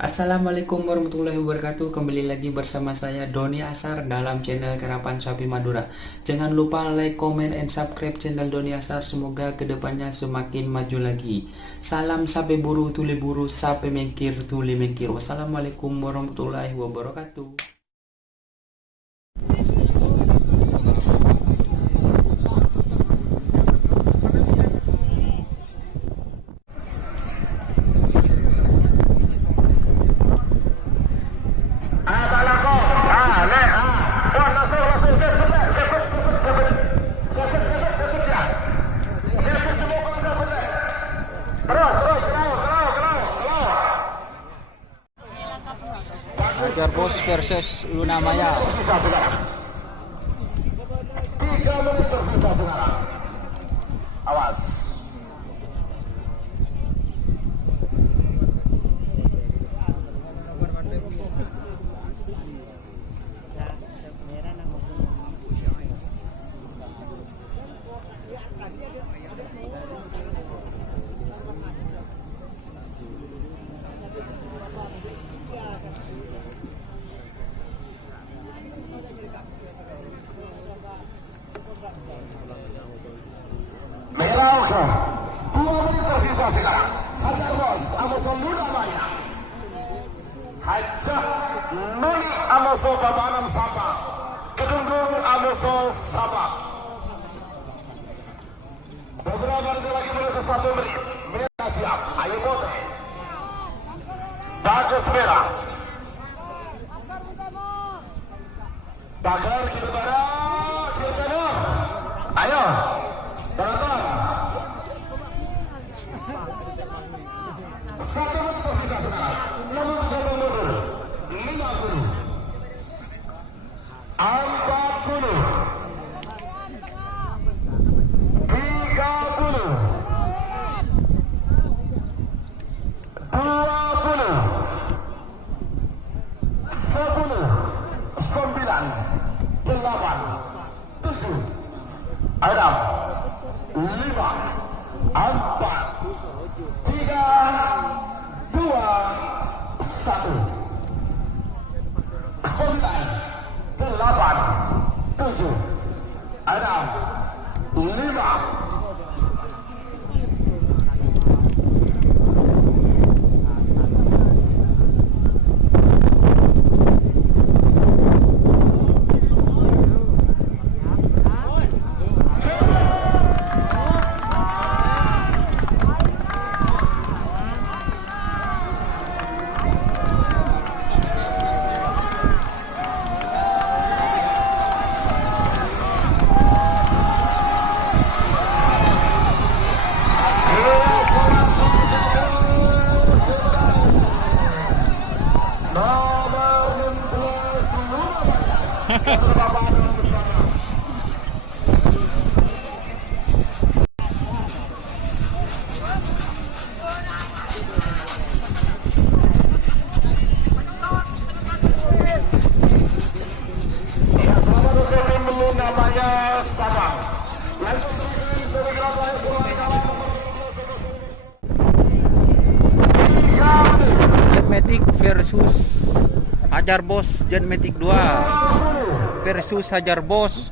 Assalamualaikum warahmatullahi wabarakatuh. Kembali lagi bersama saya Doni Asar dalam channel Karapan Sapi Madura. Jangan lupa like, comment, and subscribe channel Doni Asar. Semoga kedepannya semakin maju lagi. Salam sapi buru tuli buru, sapi mengkir tuli mengkir. Wassalamualaikum warahmatullahi wabarakatuh. Hajar Bos versus Luna Maya. 3 menit tersisa sekarang. Awas. Merah, 2 menit tersisa sekarang. Hajar Bos, Amoso Luna Maya. Hajar Nuli Amoso Babanam Sampang. Kedungdung Amoso Sampang. Beberapa detik lagi menuju 1 menit. Merah siap, ayo bote. Bagus merah. Bakar kita barang, kita ayo. Berangkat. 1 menit tersisa sekarang. Mundur, 50, 40, 30, 20, 10, 9, 8, 7, 6, 5, 4, 3, 2, 1. 9, 8, 7, 6, 5. Jet Metic versus Hajar Bos Jet Metic II versus Hajar Bos.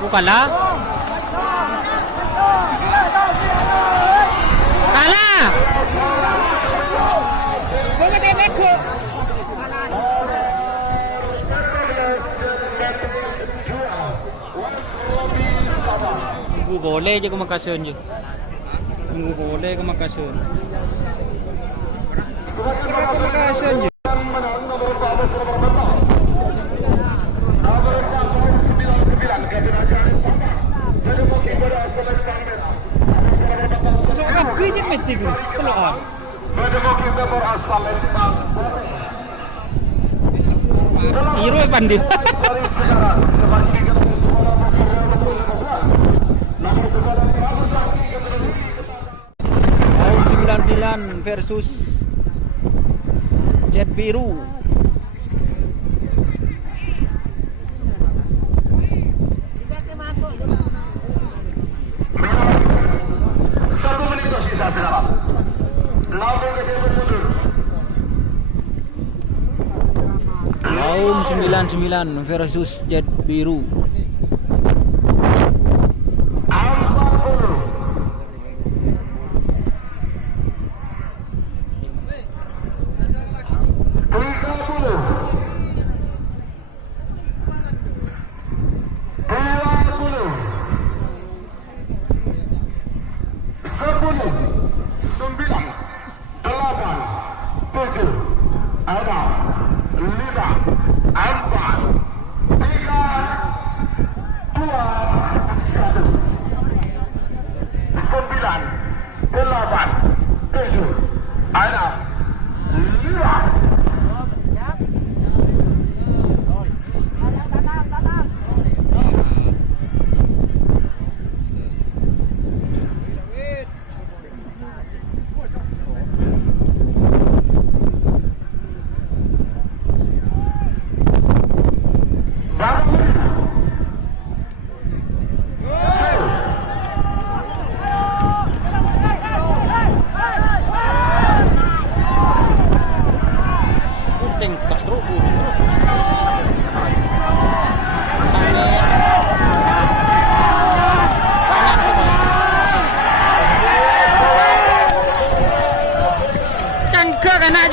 กูก่อนละตาล่ามึงก็ได้ไม่ถูก Tunggu Nunggu boleh aja ke Makassar aja. Nunggu boleh ke Makassar. Ke Makassar aja. Tapi Jet Metic keluar. Hero pandai. Tahun 99 versus Jet Biru. Tahun 99 versus Jet Biru.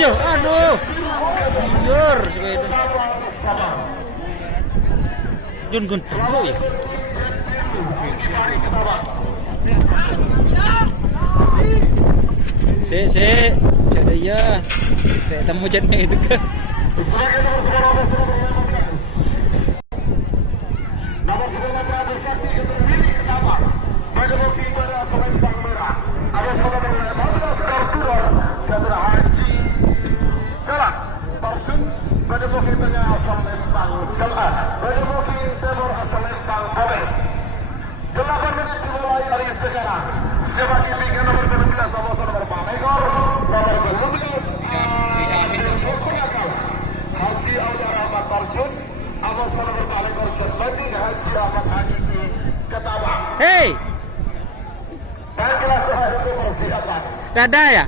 Aduh, jujur sepeda. Jun gun, ya. Saya ya. Saya temu Jet Metic itu. Prabu Sakti milik Kencana. Mewakili merah. Ada haji. Salah. Parsun pada mewakili asal Lembang. Salah. Pada mewakili timur asal Lembang. Boleh. 8 menit dimulai dari sekarang. Sebagai pilihan nomor 19 sama-sama nomor Pangarengan, nomor 12 Haji Audara Ahmad Parsun, sama-sama nomor Pangarengan Jet Metic Haji Ahmad Hakiki Ketabang. Hei, Dan kelas terakhir itu persiapan. dada ya?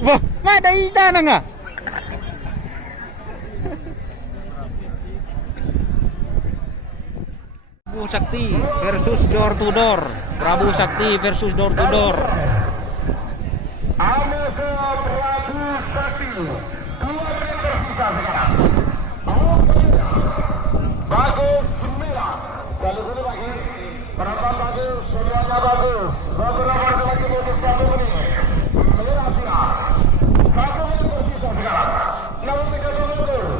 Wah, ada ikan enggak? Prabu Sakti versus door to door. Prabu Sakti versus door to door. Prabu Sakti 2 menit tersisa sekarang. Bagus sembilan. Kali ini lagi penonton bagus, semuanya bagus. Beberapa lagi butuh 1 menit. Merah siap. 1 menit tersisa sekarang. 60 50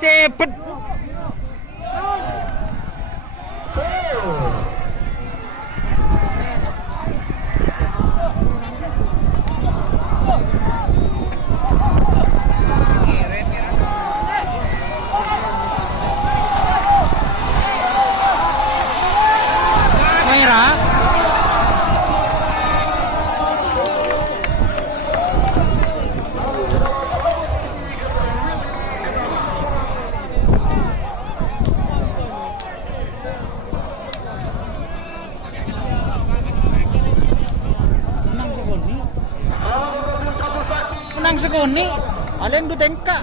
Sebut. Merah. menang segoni. Aleng du tengka.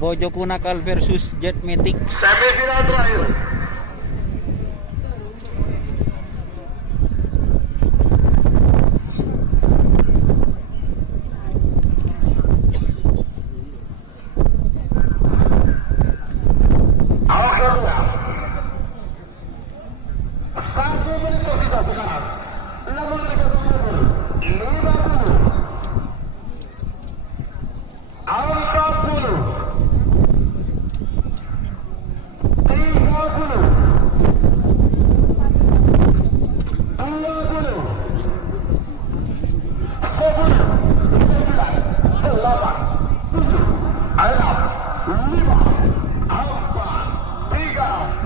Bojoku nakal versus Jet Metic. Semifinal terakhir. Akhirnya 1 menit tersisa sekarang. 61 meter. 50. 40. 20.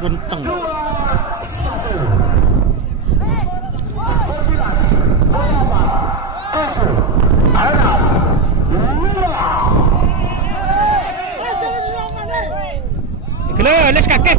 Genteng. 9, 8, 7, 6, 5. Let's kakek.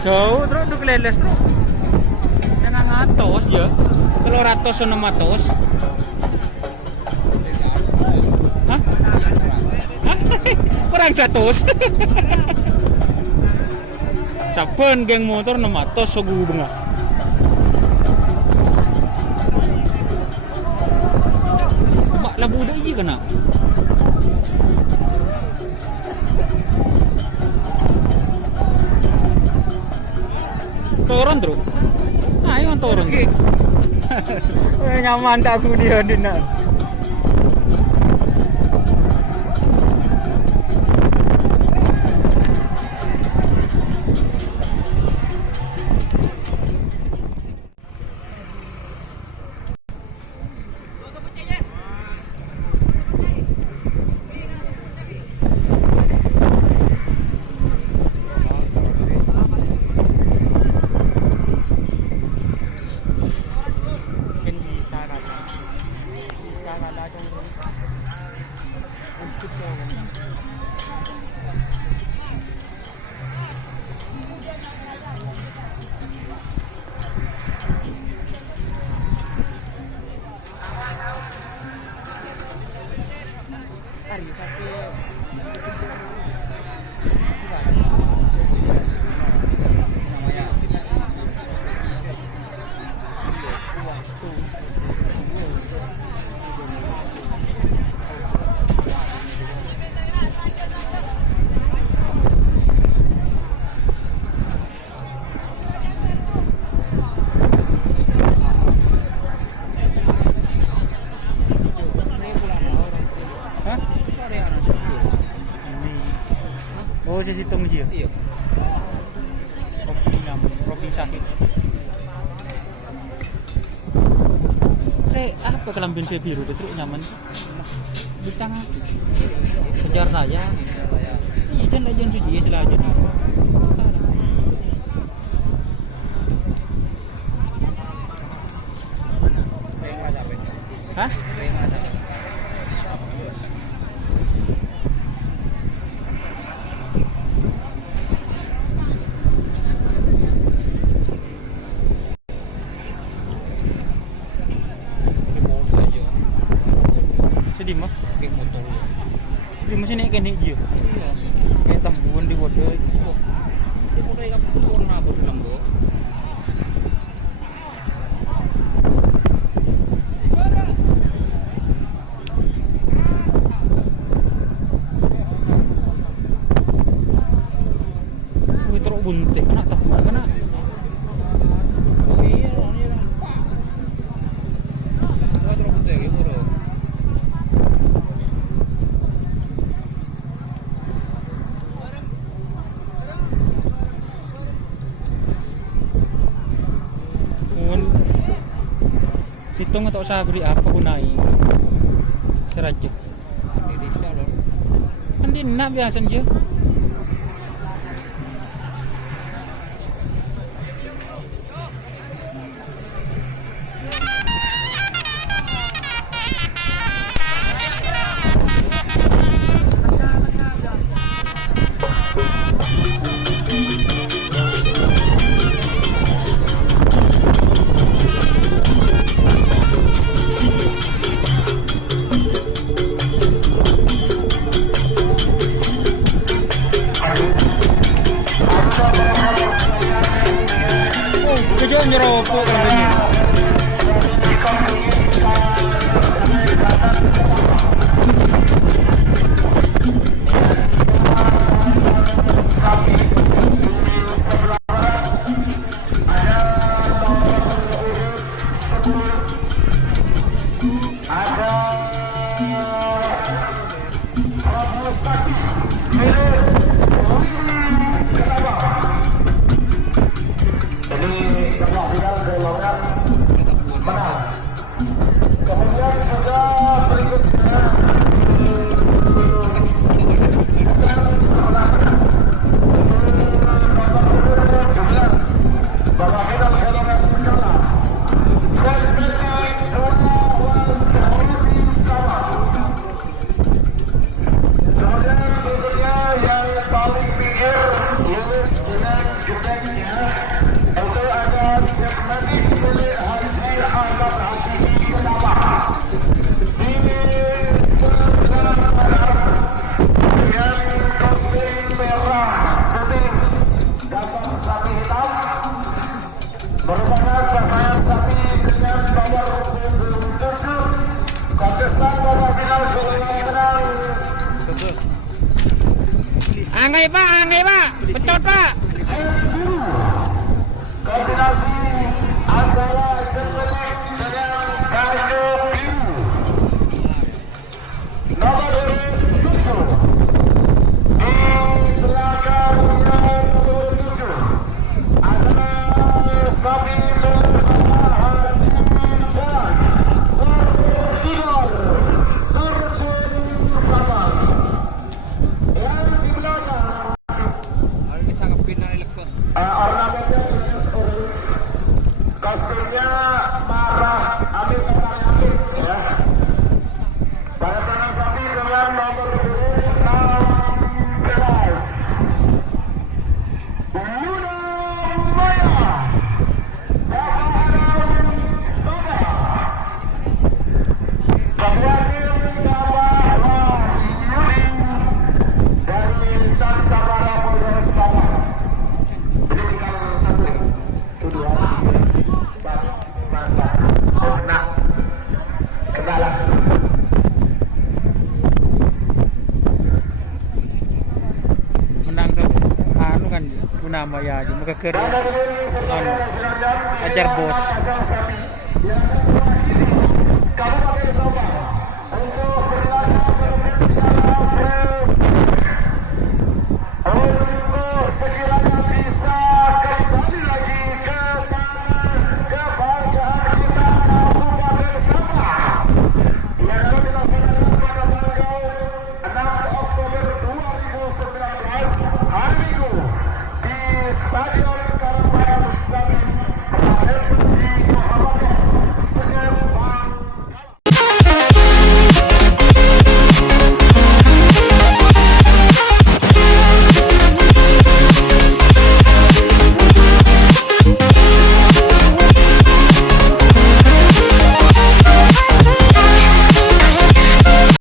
Jauh terus du keleles terus. Jangan ngatos ya. 300 600. Hah? Hah? Kurang 100. Saben geng motor 600 sogu benga. Mak labu udah iki kena. Turun terus. Ayo turun. Nyaman tak aku dia dina. Oh, si situng aja. Iya. Kopi sakit. Apa kelambian saya biru itu nyaman. Di tengah. Kejar saya. Iya, dan aja suci ya sila aja. Hah? kene iki. Iya. Kayak tembun di bodoh. Di foto yang purna bodoh lambo. Teruk buntik kena tepuk kena. Oh iya, ini lah. Gua terus gede gitu bro. Hitung atau sabri apa gunai seraja Indonesia loh. kan di nak biasa aja kerja nyerupuk ini. Prabu Sakti milik ini babak final gelaran menang. Kemudian juga berikutnya babak final gelaran Kencana. Jet Metic II sama. Kemudian berikutnya yang paling pinggir lurus dengan judeknya itu ada Jet Metic milik Haji Ahmad Haji Kenapa. Ini sebelah barat dengan kostum merah putih gambar sapi hitam merupakan pasangan sapi dengan nomor 7 kontestan babak final gelaran menang. Anggai pak, betul pak. Kombinasi antara Jet Metic dengan kayu biru. Nomor 7 di belakang nomor 7 adalah sapi bernama Haji Jan Timur Terjun Sampang. Yang di belakang Hari ini sangat pindah lekot. ornamennya jenis orange, kostumnya marah, ambil ya. Pada sana sapi dengan nomor urut 16 Luna Maya Lapangan Sapi. Kemudian bawah Yuri dari San Sabara Polres Sampang. Jadi tinggal satu lagi. Itu dua, empat, mantap. Oh, nah. Kenalah. Menang tuh anu kan nama ya aja muka keren Dan dari ini saudara-saudara, ajar bos pasang sapi yang mewakili Kabupaten